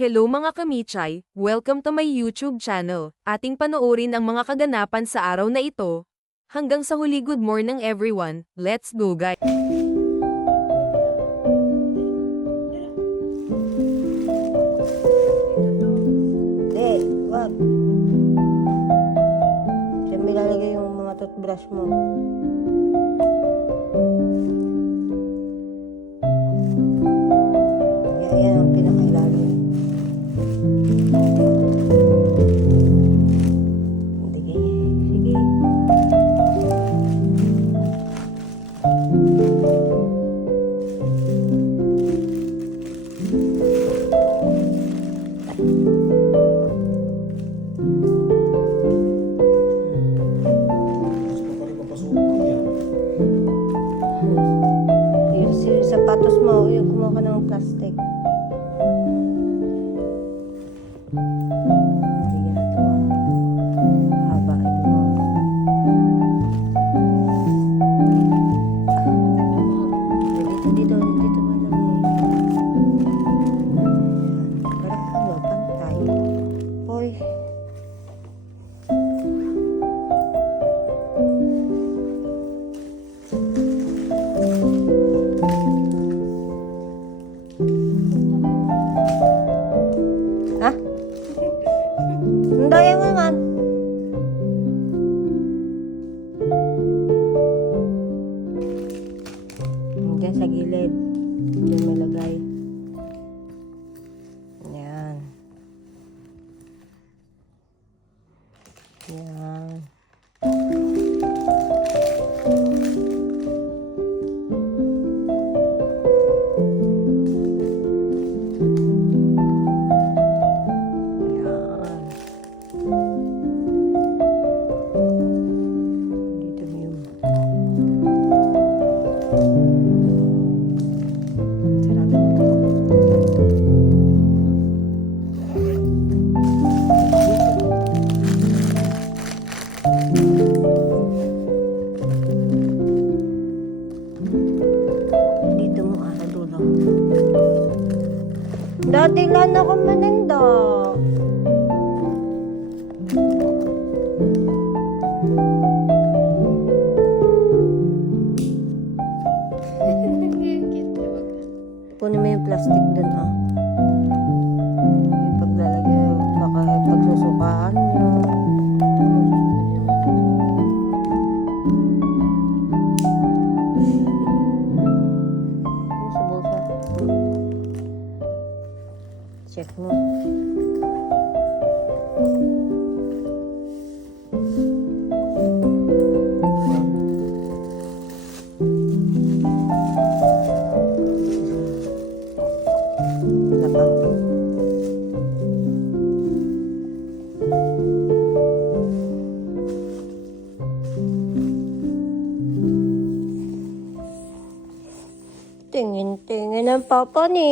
Hello mga kamichay, welcome to my YouTube channel. Ating panoorin ang mga kaganapan sa araw na ito. Hanggang sa huli, good morning everyone. Let's go guys. Wag. Diyan may lalagay yung mga toothbrush mo. Yan ang pinakailalim. Sige, sige. Yung sapatos mo, yung kumuha ka ng plastic. Sige na ito. Haba ito mo. Dito malagay. Para ano, pantay. Hoy. Ha? Ang daya mo naman. Diyan sa gilid. Diyan malagay. Yan. Yan. Dito yung sarado mo ito. Dito mo sa dulo. Dati lang ako mananda. Punin mo yung plastic dun, ah. Yung paglalagay, baka pagsusukaan nyo. Yung sa bulsa. Check mo. Tingin-tingin ang papa ni.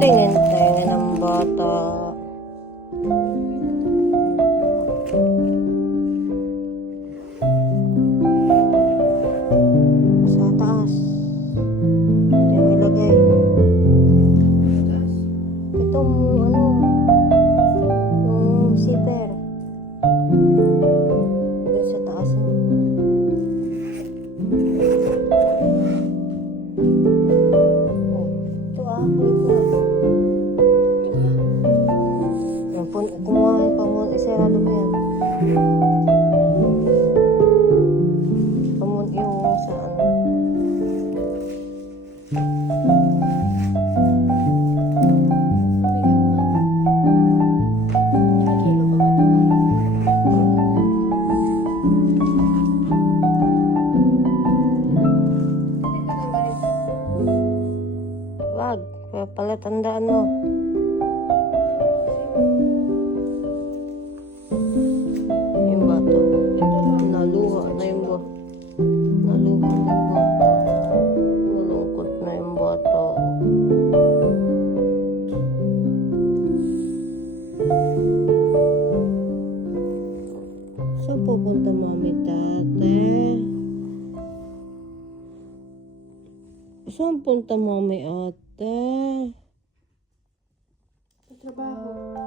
Tingin-tingin ang bata. Sa taas. Diyan ilagay. Itong ano, yung zipper. Doon sa taas mo. Oh, ito kulit mo. Yan, kumuha ka muna, isarado mo yan. Pamun yung sa ano. Wag, kaya pala tandaan mo. Yung bato. Naluha na yung bato. Naluha na yung bato. Nalungkot na yung bato. Saan punta mami ate? Sa trabaho.